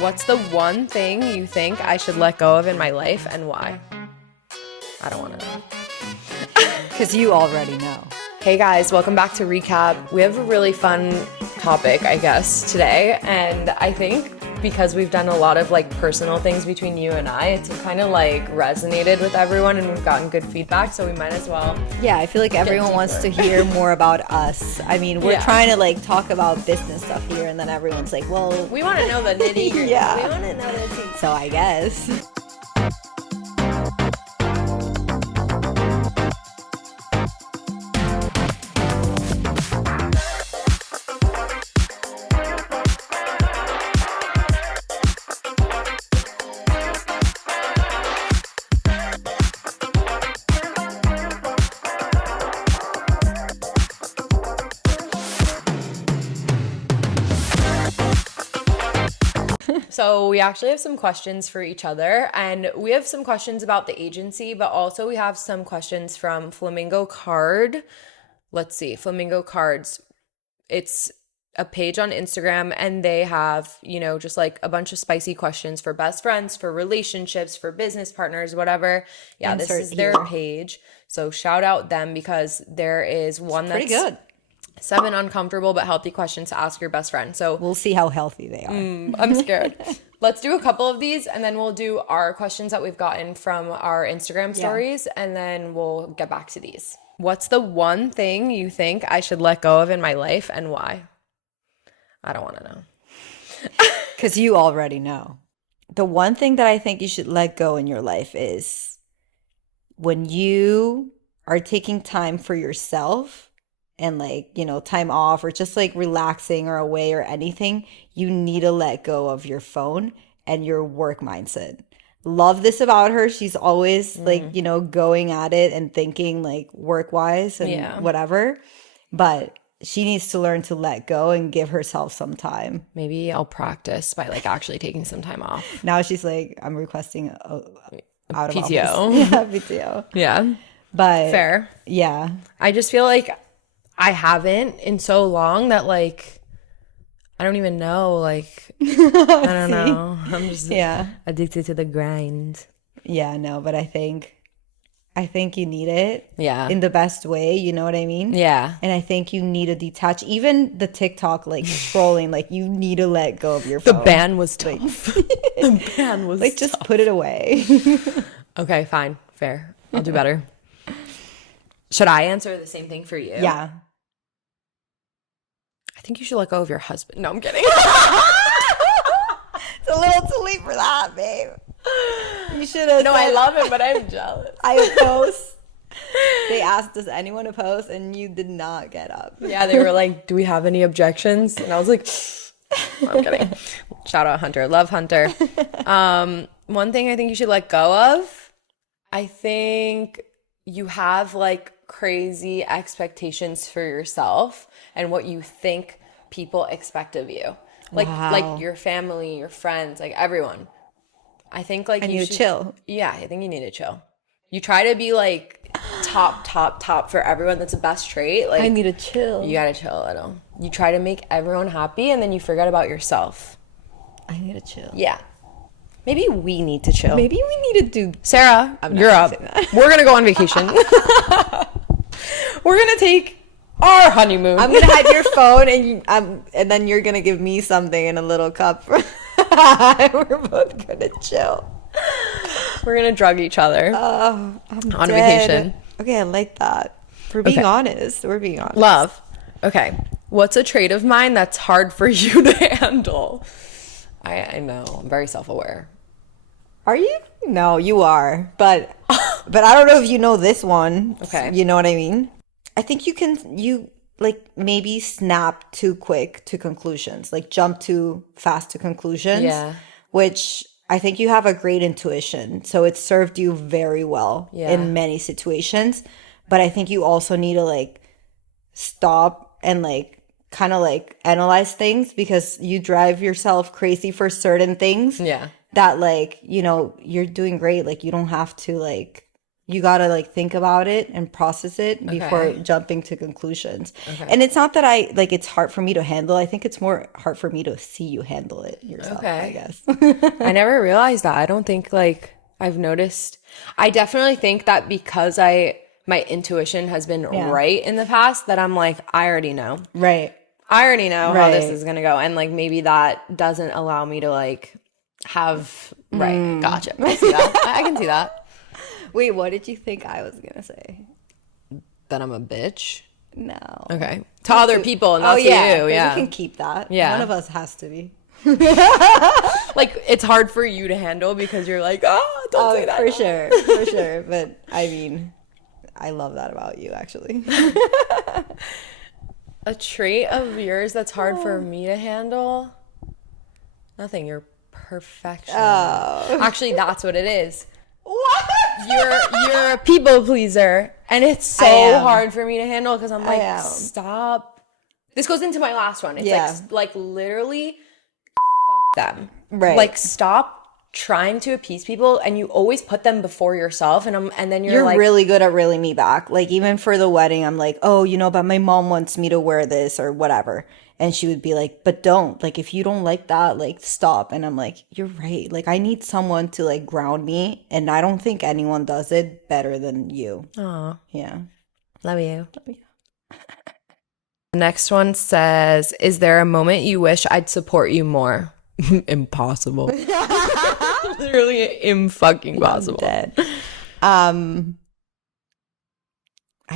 What's the one thing you think I should let go of in my life and why? I don't want to know. Because you already know. Hey guys, welcome back to Recap. We have a really fun topic, I guess, today. And I think because we've done a lot of like personal things between you and I, it's kind of like resonated with everyone and we've gotten good feedback. So we might as well. Yeah, I feel like everyone wants to hear more about us. I mean, we're trying to like talk about business stuff here and then everyone's like, well, we want to know the nitty gritty. Yeah. We want to know the tea. So I guess. So we actually have some questions for each other, and we have some questions about the agency, but also we have some questions from Flamingo Card. Let's see, Flamingo Cards. It's a page on Instagram, and they have, just like a bunch of spicy questions for best friends, for relationships, for business partners, whatever. Yeah, Insert this is their page. So shout out them because there is one that's pretty good. 7 uncomfortable but healthy questions to ask your best friend. So We'll see how healthy they are. I'm scared. Let's do a couple of these and then we'll do our questions that we've gotten from our Instagram stories and then we'll get back to these. What's the one thing you think I should let go of in my life and why? I don't want to know. Because you already know. The one thing that I think you should let go in your life is when you are taking time for yourself and like, time off or just like relaxing or away or anything, you need to let go of your phone and your work mindset. Love this about her. She's always like, going at it and thinking like work wise and whatever. But she needs to learn to let go and give herself some time. Maybe I'll practice by like actually taking some time off. Now she's like, I'm requesting out of PTO. office. Yeah, PTO. Yeah. But fair. Yeah. I just feel like I haven't in so long that like I don't even know, like I don't know. I'm just addicted to the grind. Yeah, no, but I think you need it. Yeah. In the best way, you know what I mean? Yeah. And I think you need to detach. Even the TikTok like scrolling, like you need to let go of your phone. The ban was tough. The ban was like just put it away. Okay, fine. Fair. I'll do better. Should I answer the same thing for you? Yeah. I think you should let go of your husband. No, I'm kidding. It's a little too late for that, babe. You should have. No, I love him, but I'm jealous. I post. They asked, does anyone oppose? And you did not get up. Yeah, they were like, do we have any objections? And I was like, I'm kidding. Shout out Hunter. Love Hunter. One thing I think you should let go of, I think you have like crazy expectations for yourself and what you think people expect of you. Like your family, your friends, like everyone. I think like you should chill. Yeah, I think you need to chill. You try to be like top for everyone. That's the best trait. Like I need to chill. You gotta chill a little. You try to make everyone happy and then you forget about yourself. I need to chill. Yeah. Maybe we need to chill. Maybe we need to do Sarah, you're up. We're gonna go on vacation. We're gonna take our honeymoon. I'm gonna have your phone and then you're gonna give me something in a little cup. We're both gonna chill. We're gonna drug each other on dead. Vacation. Okay, I like that. We're being honest. We're being honest. Love. Okay. What's a trait of mine that's hard for you to handle? I know. I'm very self-aware. Are you? No, you are. But I don't know if you know this one. Okay. You know what I mean? I think you like maybe snap too quick to conclusions, like jump too fast to conclusions. Yeah. Which I think you have a great intuition. So it served you very well in many situations. But I think you also need to like stop and like kind of like analyze things because you drive yourself crazy for certain things. Yeah. That like, you're doing great. Like you don't have to like, You gotta like think about it and process it before Okay. jumping to conclusions. Okay. And it's not that it's hard for me to handle. I think it's more hard for me to see you handle it yourself, I Okay. guess. I never realized that. I don't think like I've noticed. I definitely think that because my intuition has been Yeah. right in the past, that I'm like, I already know. Right. I already know how this Right. is gonna go. And like maybe that doesn't allow me to like have right. Gotcha. I see that. I can see that. Wait, what did you think I was gonna say? That I'm a bitch. No. Okay. To other people, not to yeah. you. We Yeah. can keep that. Yeah. One of us has to be. Like it's hard for you to handle because you're like, oh, don't say that. For sure. For sure. But I mean, I love that about you, actually. A trait of yours that's hard for me to handle? Nothing. You're perfection. Oh. Actually, that's what it is. What? You're a people pleaser, and it's I so am. hard for me to handle because I'm like, am. stop. This goes into my last one. It's Yeah. like literally f- them. Right. Like stop trying to appease people, and you always put them before yourself, and then you're like, really good at reeling me back. Like, even for the wedding, I'm like, oh, but my mom wants me to wear this or whatever. And she would be like, but don't. Like, if you don't like that, like, stop. And I'm like, you're right. Like, I need someone to, like, ground me. And I don't think anyone does it better than you. oh, Yeah. love you. The next one says, is there a moment you wish I'd support you more? Impossible. Literally fucking possible. Dead. I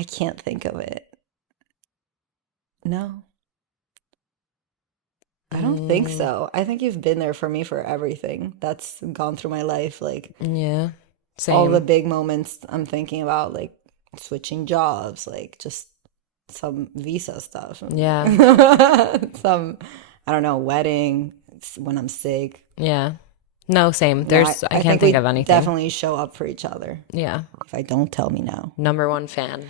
can't think of it. No. I don't think so. I think you've been there for me for everything that's gone through my life. Like, Yeah. Same. all the big moments I'm thinking about, like switching jobs, like just some visa stuff. Yeah. Some, I don't know, wedding, when I'm sick. Yeah. No, same. There's No, I can't think we of anything. definitely show up for each other. Yeah. If I don't, tell me now. Number one fan.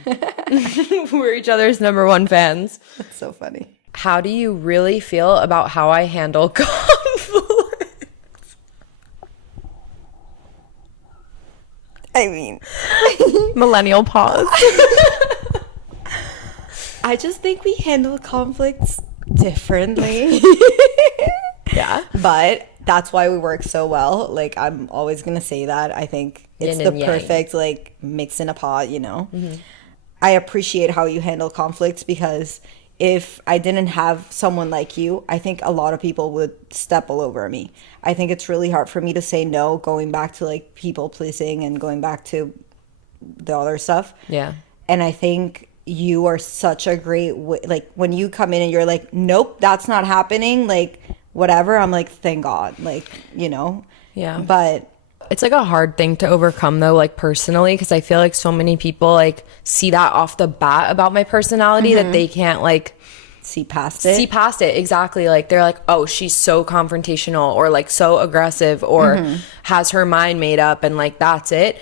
We're each other's number one fans. That's so funny. How do you really feel about how I handle conflict? I mean, Millennial pause. I just think we handle conflicts differently. Yeah. But that's why we work so well. Like, I'm always going to say that. I think it's Yin the and yang. perfect, like, mix in a pot, I appreciate how you handle conflicts, because if I didn't have someone like you, I think a lot of people would step all over me. I think it's really hard for me to say no, going back to, like, people pleasing and going back to the other stuff. Yeah. And I think you are such a great like, when you come in and you're like, nope, that's not happening, like, whatever, I'm like, thank God, like, Yeah. But It's like a hard thing to overcome though, like personally, because I feel like so many people like see that off the bat about my personality that they can't like see past it. see past it. Exactly. Like they're like, oh, she's so confrontational or like so aggressive or has her mind made up and like that's it.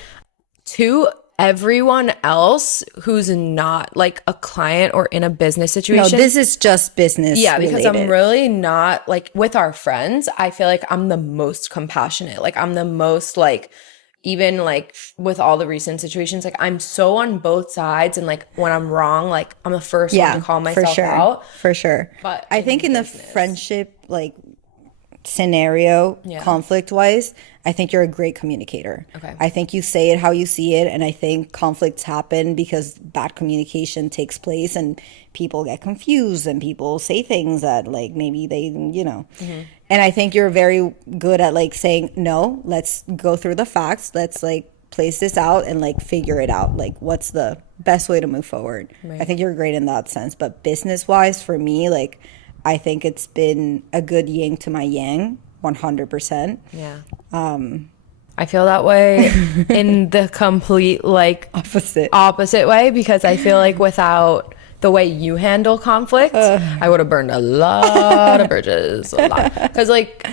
To everyone else who's not like a client or in a business No, situation. this is just business. Yeah, because related. I'm really not like with our friends, I feel like I'm the most compassionate. Like I'm the most like, even like with all the recent situations, like I'm so on both sides, and like when I'm wrong, like I'm the first one to call myself out. For sure. But I think in the friendship like scenario, conflict wise, I think you're a great communicator. Okay. I think you say it how you see it, and I think conflicts happen because bad communication takes place and people get confused and people say things that like maybe they, And I think you're very good at like saying, no, let's go through the facts. Let's like place this out and like figure it out. Like what's the best way to move forward? Right. I think you're great in that sense. But business wise, for me, like I think it's been a good yin to my yang, 100%. Yeah. I feel that way in the complete like opposite way, because I feel like without the way you handle conflict, I would have burned a lot of bridges. Because like,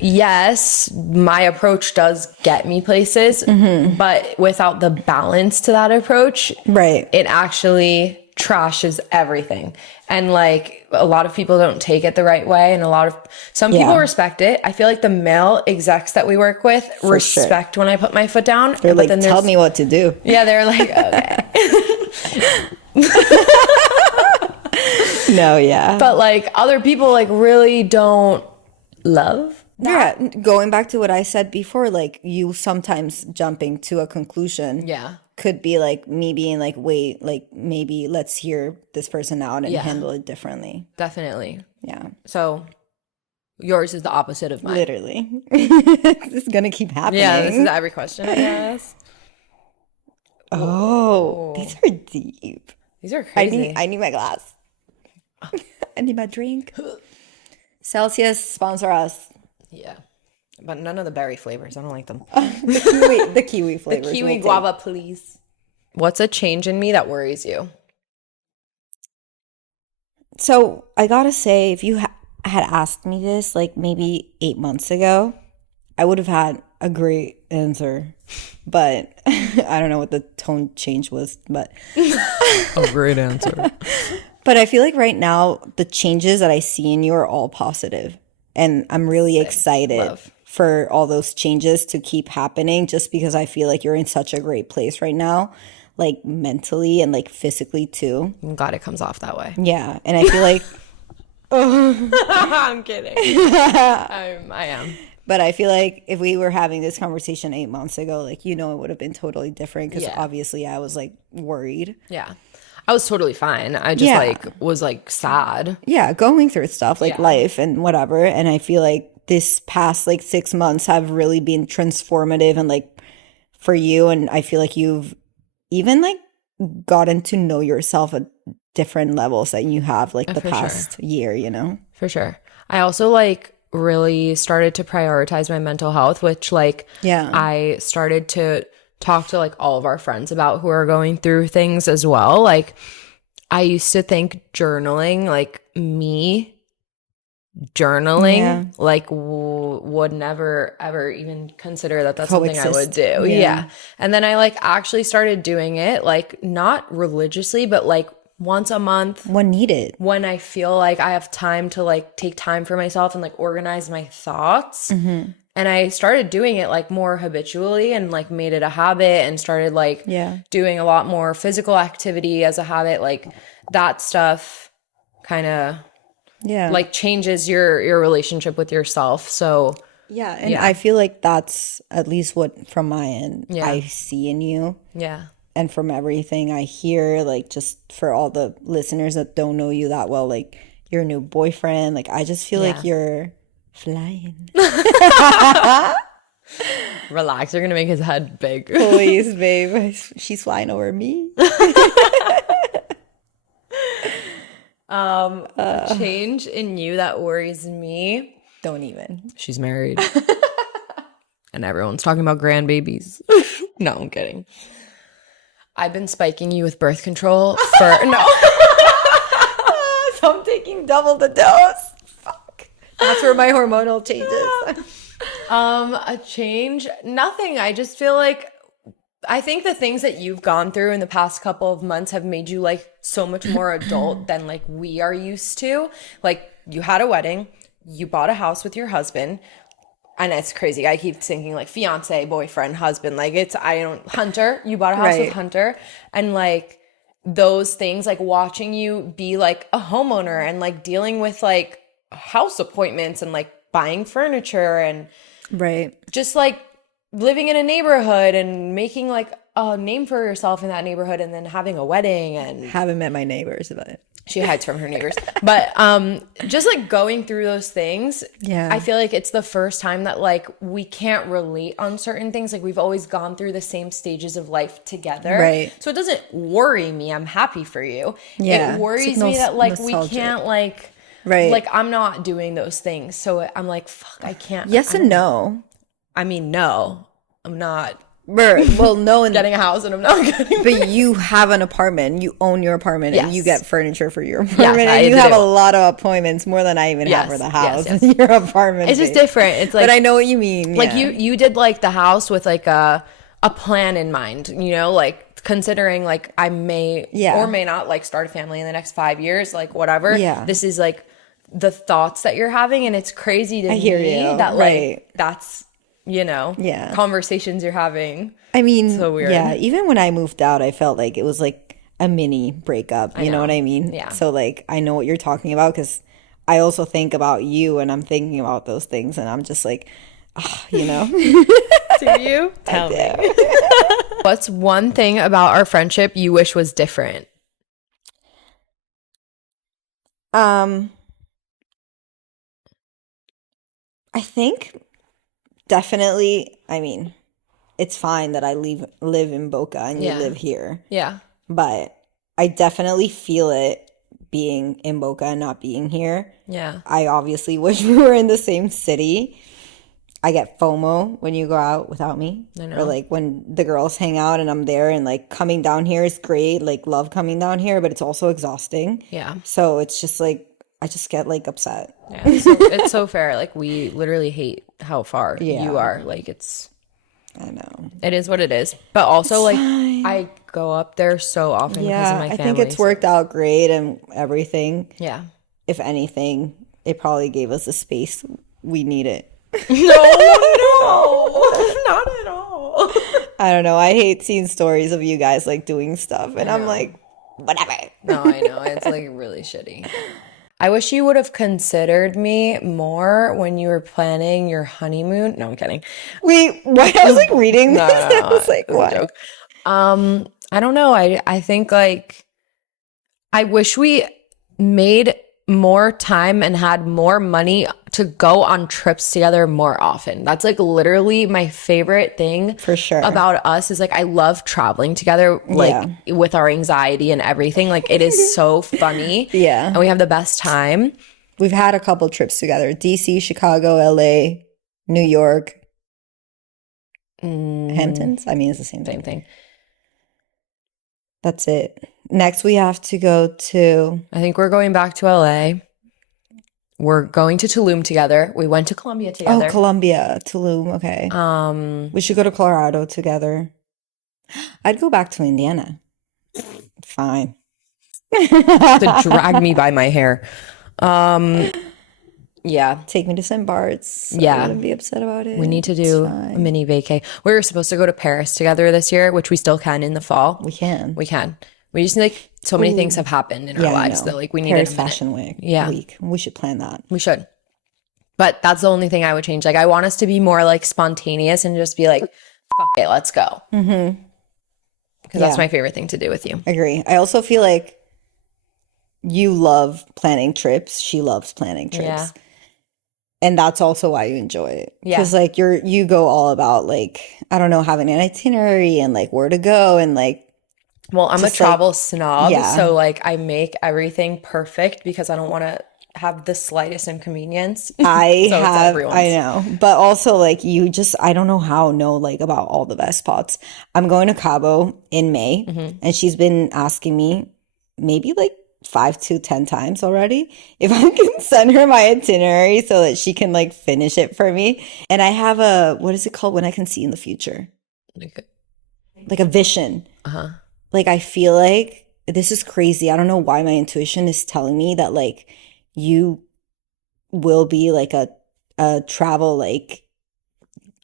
yes, my approach does get me places, but without the balance to that approach, Right. it actually trashes everything. And like a lot of people don't take it the right way, and some people respect it. I feel like the male execs that we work with respect when I put my foot down. They're like, tell me what to do. Yeah, they're like, okay. No, yeah. But like other people like really don't love that. Yeah, going back to what I said before, like you sometimes jumping to a conclusion could be like me being like, wait, like maybe let's hear this person out and handle it differently. Definitely. Yeah. So yours is the opposite of mine. Literally. This is gonna keep happening. Yeah, this is every question, I guess. Oh, these are deep. These are crazy. I need my glass. I need my drink. Celsius, sponsor us. Yeah. But none of the berry flavors. I don't like them. The kiwi flavors. The kiwi guava, please. What's a change in me that worries you? So I gotta say, if you had asked me this like maybe 8 months ago, I would have had a great answer. But I don't know what the tone change was, but a great answer. But I feel like right now the changes that I see in you are all positive, and I'm really excited for all those changes to keep happening, just because I feel like you're in such a great place right now, like mentally and like physically too. I'm glad it comes off that way. Yeah, and I feel like I'm kidding. I am. But I feel like if we were having this conversation 8 months ago, like, it would have been totally different, because obviously I was like worried. Yeah. I was totally fine. I just like was like sad. Yeah, going through stuff like life and whatever. And I feel like this past like 6 months have really been transformative and like for you. And I feel like you've even like gotten to know yourself at different levels that you have like the past year, For sure. I also like really started to prioritize my mental health, which like I started to talk to like all of our friends about who are going through things as well. Like I used to think journaling, like me journaling, like would never ever even consider that that's something I would do. Yeah. And then I like actually started doing it, like not religiously, but like once a month when needed, when I feel like I have time to like take time for myself and like organize my thoughts. And I started doing it like more habitually and like made it a habit, and started like doing a lot more physical activity as a habit. Like that stuff kind of like changes your relationship with yourself. So and I feel like that's at least what from my end I see in you. And from everything I hear, like just for all the listeners that don't know you that well, like your new boyfriend, like I just feel like you're flying. Relax, you're gonna make his head big. Please, babe. She's flying over me. A change in you that worries me. Don't even. She's married. And everyone's talking about grandbabies. No, I'm kidding. I've been spiking you with birth control for no. So I'm taking double the dose. Fuck. That's where my hormonal changes. A change? Nothing. I just feel like I think the things that you've gone through in the past couple of months have made you like so much more adult than like we are used to. Like you had a wedding, you bought a house with your husband. And it's crazy. I keep thinking like fiance, boyfriend, husband. Like Hunter, you bought a house with Hunter. And like those things, like watching you be like a homeowner and like dealing with like house appointments and like buying furniture and just like living in a neighborhood and making like a name for yourself in that neighborhood, and then having a wedding. And haven't met my neighbors, but she hides from her neighbors. But just like going through those things, I feel like it's the first time that like we can't relate on certain things. Like we've always gone through the same stages of life together. So it doesn't worry me. I'm happy for you. It worries me that like nostalgic. We can't like like I'm not doing those things. So I'm like, fuck, I can't. Yes and no. I mean, no, I'm not. Well, no, and getting a house, and I'm not getting. But you have an apartment. You own your apartment, and you get furniture for your apartment, and you have a lot of appointments, more than I even have for the house. Your apartment. It's just different. It's like, but I know what you mean. Like you did like the house with like a plan in mind. Like considering like I may or may not like start a family in the next 5 years, like whatever. Yeah. This is like the thoughts that you're having, and it's crazy to hear me you. that Right. like that's, you know, Yeah. conversations you're having. I mean, So weird. yeah, even when I moved out, I felt like it was like a mini breakup. You know what I mean? Yeah. So like I know what you're talking about because I also think about you and I'm thinking about those things and I'm just like, you know. Do you? Tell me. What's one thing about our friendship you wish was different? I think definitely, I mean, it's fine that I live in Boca and you live here. Yeah. But I definitely feel it being in Boca and not being here. Yeah. I obviously wish we were in the same city. I get FOMO when you go out without me. I know. Or like when the girls hang out and I'm there, and like coming down here is great. Like love coming down here, but it's also exhausting. Yeah. So it's just like I just get like upset. Yeah. So it's so fair. Like we literally hate how far you are. Like I know. it is what it is. But also like I go up there so often because of my I family. think it's worked out great and everything. Yeah. If anything, it probably gave us the space we needed. No, not at all. I don't know. I hate seeing stories of you guys like doing stuff, and I'm like, whatever. No, I know. It's like really shitty. I wish you would have considered me more when you were planning your honeymoon. No, I'm kidding. Wait, what? I was like reading this. No, I was like, it's a what? joke. I don't know. I think like I wish we made more time and had more money to go on trips together more often. That's like literally my favorite thing For sure. about us is like I love traveling together, like with our anxiety and everything. Like it is so funny. Yeah. And we have the best time. We've had a couple trips together. DC, Chicago, LA, New York, Hamptons. I mean, it's the same Same thing. thing. That's it. Next, we have to go to... I think we're going back to LA. We're going to Tulum together. We went to Colombia together. Oh, Colombia, Tulum. Okay. We should go to Colorado together. I'd go back to Indiana. Fine. To drag me by my hair. Yeah. Take me to St. Bart's. Yeah. I wouldn't be upset about it. We need to do a mini vacay. We were supposed to go to Paris together this year, which we still can in the fall. We can. We can. We just like so many things have happened in our lives that like we need Paris a minute. Fashion Week. Yeah. We should plan that. We should. But that's the only thing I would change. Like I want us to be more like spontaneous and just be like, fuck it, let's go. Mm-hmm. Because that's my favorite thing to do with you. Agree. I also feel like you love planning trips. She loves planning trips. Yeah. And that's also why you enjoy it. Yeah. Because like you go all about like, I don't know, having an itinerary and like where to go and like. Well, I'm a travel snob. yeah. So like I make everything perfect because I don't want to have the slightest inconvenience. I So it's have, everyone's. I know. But also like you just, I don't know how know like about all the best spots. I'm going to Cabo in May and she's been asking me maybe like 5 to 10 times already if I can send her my itinerary so that she can like finish it for me. And I have a, what is it called when I can see in the future? Like a vision. Uh-huh. Like I feel like this is crazy. I don't know why my intuition is telling me that like you will be like a travel like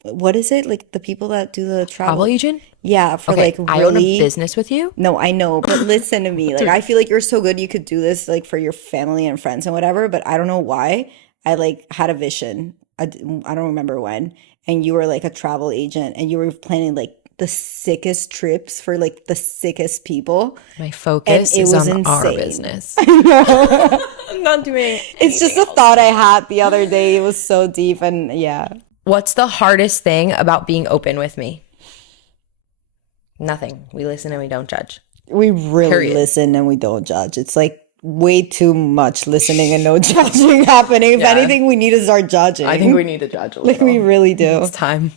what is it? Like the people that do the travel agent? Yeah, for Okay, like really I own a business with you. No, I know, but listen to me. Like I feel like you're so good you could do this like for your family and friends and whatever, but I don't know why. I like had a vision. I don't remember when. And you were like a travel agent and you were planning like the sickest trips for like the sickest people. My focus And it is was on our insane. business. No. I'm not doing It's just a thought I had the other day. It was so deep and yeah. What's the hardest thing about being open with me? Nothing. We listen and we don't judge. We really Period. listen and we don't judge. It's like way too much listening and no judging happening. If anything, we need to start judging. I think we need to judge a like little. we really do. It's time.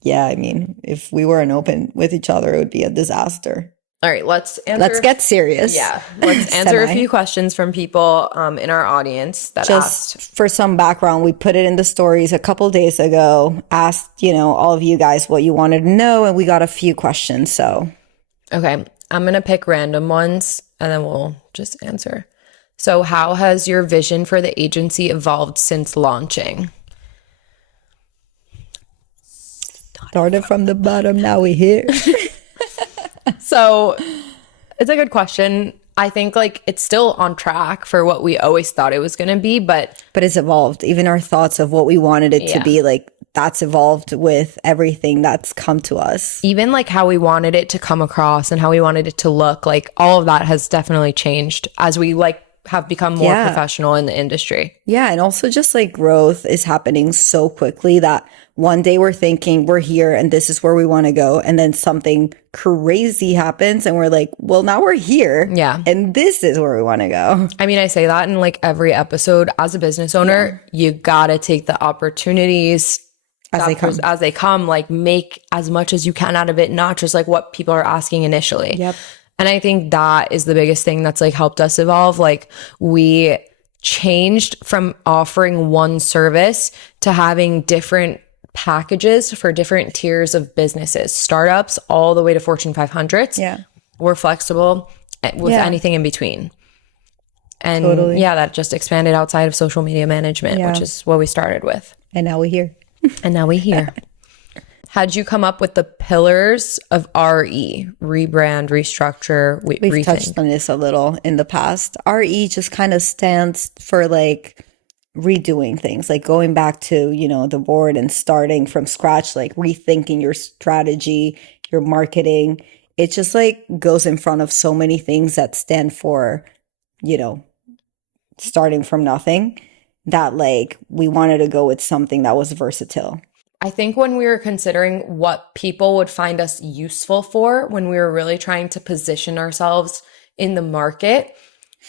Yeah, I mean, if we weren't open with each other, it would be a disaster. All right, let's Let's get serious. Yeah, let's answer a Semi. few questions from people in our audience that asked. Just for some background, we put it in the stories a couple days ago, asked, all of you guys what you wanted to know, and we got a few questions. So, Okay, I'm going to pick random ones and then we'll just answer. So, how has your vision for the agency evolved since launching? started from the bottom, now we're here. So, it's a good question. I think like it's still on track for what we always thought it was going to be, but But it's evolved. Even our thoughts of what we wanted it to Yeah. be, like, that's evolved with everything that's come to us. even like how we wanted it to come across and how we wanted it to look, like all of that has definitely changed as we like have become more Yeah. professional in the industry. Yeah, and also just like growth is happening so quickly that one day we're thinking we're here and this is where we want to go. And then something crazy happens and we're like, well, now we're here. Yeah. And this is where we want to go. I mean, I say that in like every episode. As a business owner, you gotta take the opportunities as they come, like make as much as you can out of it, not just like what people are asking initially. Yep. And I think that is the biggest thing that's like helped us evolve. Like we changed from offering one service to having different packages for different tiers of businesses, startups all the way to Fortune 500s. Yeah. We're flexible with Yeah. anything in between. And Totally. yeah, that just expanded outside of social media management, Yeah. which is what we started with. And now we're here. And now we here. How'd you come up with the pillars of RE? Rebrand, restructure, We've rethink. touched on this a little in the past. RE just kind of stands for like redoing things, like going back to, the board and starting from scratch, like rethinking your strategy, your marketing. It just like goes in front of so many things that stand for, starting from nothing, that like we wanted to go with something that was versatile. I think when we were considering what people would find us useful for, when we were really trying to position ourselves in the market,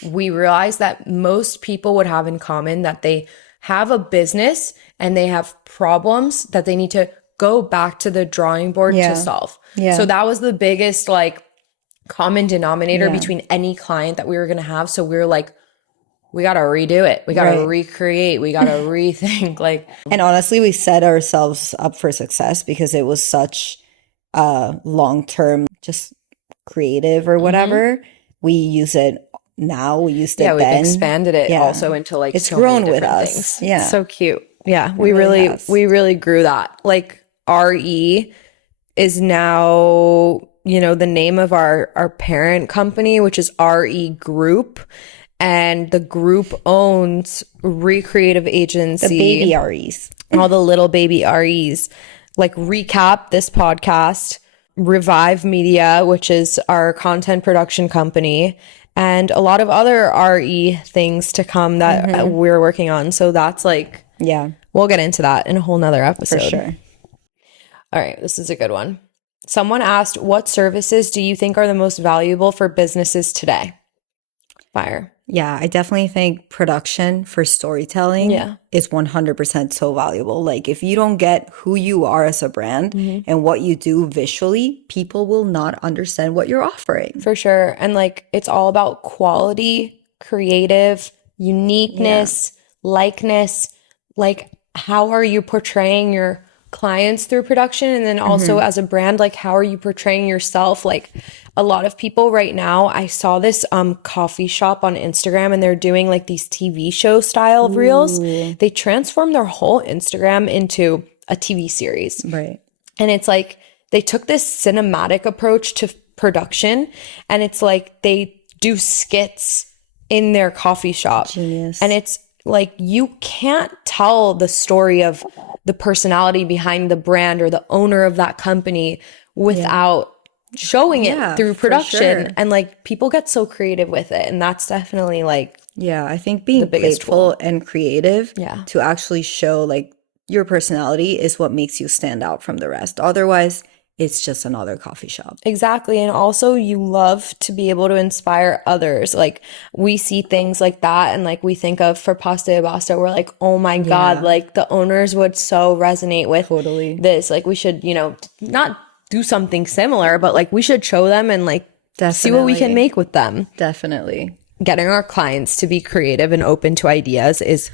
we realized that most people would have in common that they have a business and they have problems that they need to go back to the drawing board Yeah. to solve. Yeah. So that was the biggest like common denominator Yeah. between any client that we were going to have. So we were like, we got to redo it. We got to Right. recreate. We got to rethink. Like, And honestly, we set ourselves up for success because it was such a long-term, just creative or whatever. We use it now. We used it yeah, we've then. expanded it Yeah. also into like It's so many grown with different us. things. Yeah. So cute. Yeah, we really really has. we really grew that. Like RE is now, the name of our parent company, which is RE Group, and the group owns Recreative Agency, The baby REs. all the little baby REs. Like recap this podcast, Revive Media, which is our content production company, and a lot of other RE things to come that we're working on. So that's like, Yeah, we'll get into that in a whole nother episode. for sure. All right, this is a good one. Someone asked, what services do you think are the most valuable for businesses today? Fire. Yeah, I definitely think production for storytelling Yeah. is 100% so valuable. Like if you don't get who you are as a brand Mm-hmm. and what you do visually, people will not understand what you're offering. For sure. And like, it's all about quality, creative, uniqueness, likeness. Like, how are you portraying your clients through production? And then also as a brand, like, how are you portraying yourself? Like, a lot of people right now, I saw this coffee shop on Instagram and they're doing like these TV show style of reels. They transformed their whole Instagram into a TV series. Right. And it's like they took this cinematic approach to production, and it's like they do skits in their coffee shop. Genius. And it's like you can't tell the story of the personality behind the brand or the owner of that company without showing Yeah, it through for production. sure. And like people get so creative with it. And that's definitely like, Yeah, I think being biggest playful and creative Yeah. to actually show like your personality is what makes you stand out from the rest. Otherwise, it's just another coffee shop. exactly. And also, you love to be able to inspire others. Like, we see things like that, and like we think of for Pasta e Basta, we're like, oh my God, like the owners would so resonate with Totally. this. Like, we should, not do something similar, but like we should show them and like See what we can Definitely. make with them. Definitely. Getting our clients to be creative and open to ideas is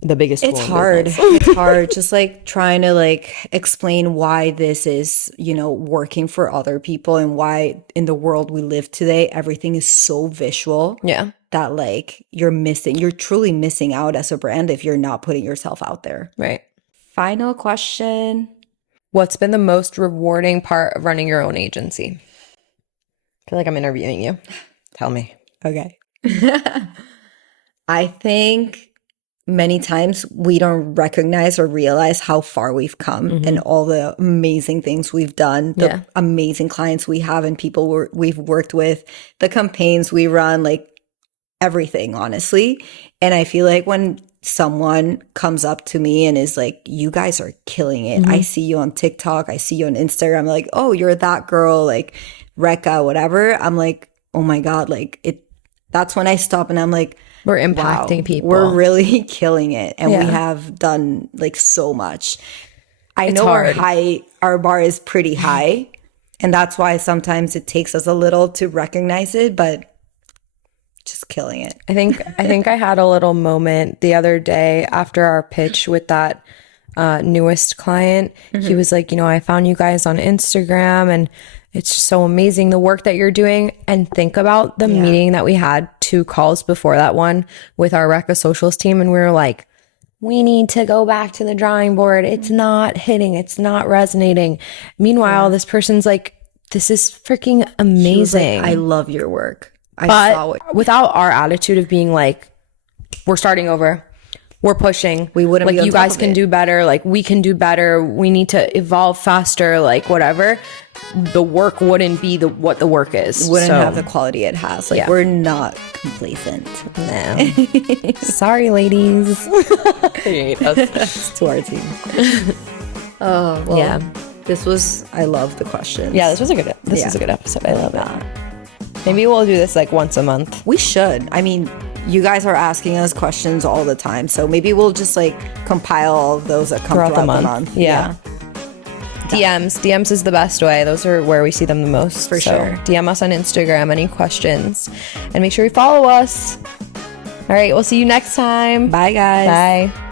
the biggest tool It's in hard. business. It's hard. Just like trying to like explain why this is, working for other people and why in the world we live today, everything is so visual Yeah. that like you're truly missing out as a brand if you're not putting yourself out there. Right. Final question. What's been the most rewarding part of running your own agency? I feel like I'm interviewing you. Tell me. Okay. I think many times we don't recognize or realize how far we've come and all the amazing things we've done, the amazing clients we have and people we've worked with, the campaigns we run, like everything, honestly. And I feel like when someone comes up to me and is like, you guys are killing it. I see you on TikTok. I see you on Instagram. Like, oh, you're that girl, like Rekka, whatever. I'm like, oh my God, like that's when I stop and I'm like, We're impacting wow, people. we're really killing it. And we Yeah. have done like so much. I It's know hard. our bar is pretty high. And that's why sometimes it takes us a little to recognize it, but just killing it. I think I had a little moment the other day after our pitch with that newest client. He was like, I found you guys on Instagram and it's just so amazing the work that you're doing. And think about the meeting that we had 2 calls before that one with our Rekka Socials team. And we were like, we need to go back to the drawing board. It's not hitting. It's not resonating. Meanwhile, this person's like, this is freaking He was like, amazing. I love your work. I saw it. But without our attitude of being like, we're starting over, we're pushing, We wouldn't like be on you top guys of can it. do better, like we can do better, we need to evolve faster, like whatever, the work wouldn't be what the work is. Wouldn't So, have the quality it has. Like we're not complacent. no. Sorry, ladies. To our team. Oh, well, Yeah. I love the questions. Yeah, this was a good episode. I love it. Maybe we'll do this like once a month. We should. I mean, you guys are asking us questions all the time. So maybe we'll just like compile all of those that come throughout the month. Yeah. DMs is the best way. Those are where we see them the most. For sure. DM us on Instagram, any questions. And make sure you follow us. All right, we'll see you next time. Bye, guys. Bye.